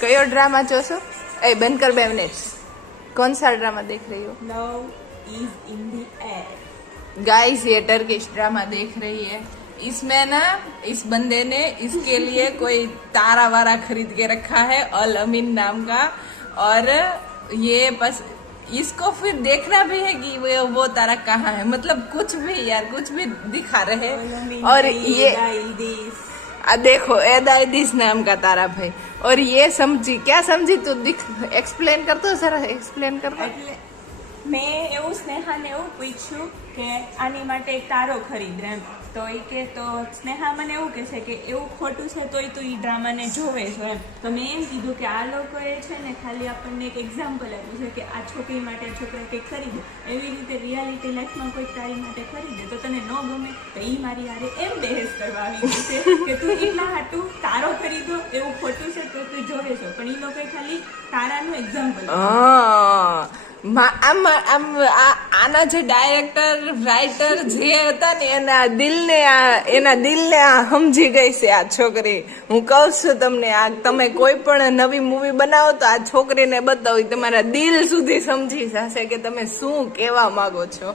कयो ड्रामा जोशो? ए बंद कर 2 मिनट। कौन सा ड्रामा देख रही हो? Love is in the air. Guys ये टर्किश ड्रामा देख रही है। इसमें ना इस बंदे ने इसके लिए कोई तारा वारा खरीद के रखा है, अल अमीन नाम का, और ये बस इसको फिर देखना भी है कि वो तारा कहाँ है, मतलब कुछ भी यार कुछ भी दिखा रहे। और ये देखो एदाइदिस नाम का तारा भाई, और ये समझी क्या समझी तू? एक्सप्लेन कर दो जरा, एक्सप्लेन कर दो। મેં એવું સ્નેહાને એવું પૂછ્યું કે આની માટે એક તારો ખરીદ એમ, તો એ કે તો સ્નેહા મને એવું કહે છે કે એવું ખોટું છે તોય તું એ ડ્રામાને જોવે છો એમ. તો મેં એમ કીધું કે આ લોકોએ છે ને ખાલી આપણને એક એક્ઝામ્પલ આપ્યું છે કે આ છોકરી માટે છોકરા કંઈક ખરીદે, એવી રીતે રિયાલિટી લાઈફમાં કોઈ તારી માટે ખરીદે તો તને ન ગમે તો એ મારી હારે એમ બહેસ કરવા આવી ગઈ છે કે તું એટલા હાટું તારો ખરીદો એવું ખોટું છે તો તું જોવે છો, પણ એ લોકોએ ખાલી તારાનું એક્ઝામ્પલ. આના જે ડાયરેક્ટર રાઇટર જે હતા ને એના દિલને સમજી ગઈ છે આ છોકરી. હું કહું છું તમને, આ તમે કોઈ પણ નવી મૂવી બનાવો તો આ છોકરીને બતાવો, તમારા દિલ સુધી સમજી જશે કે તમે શું કહેવા માંગો છો.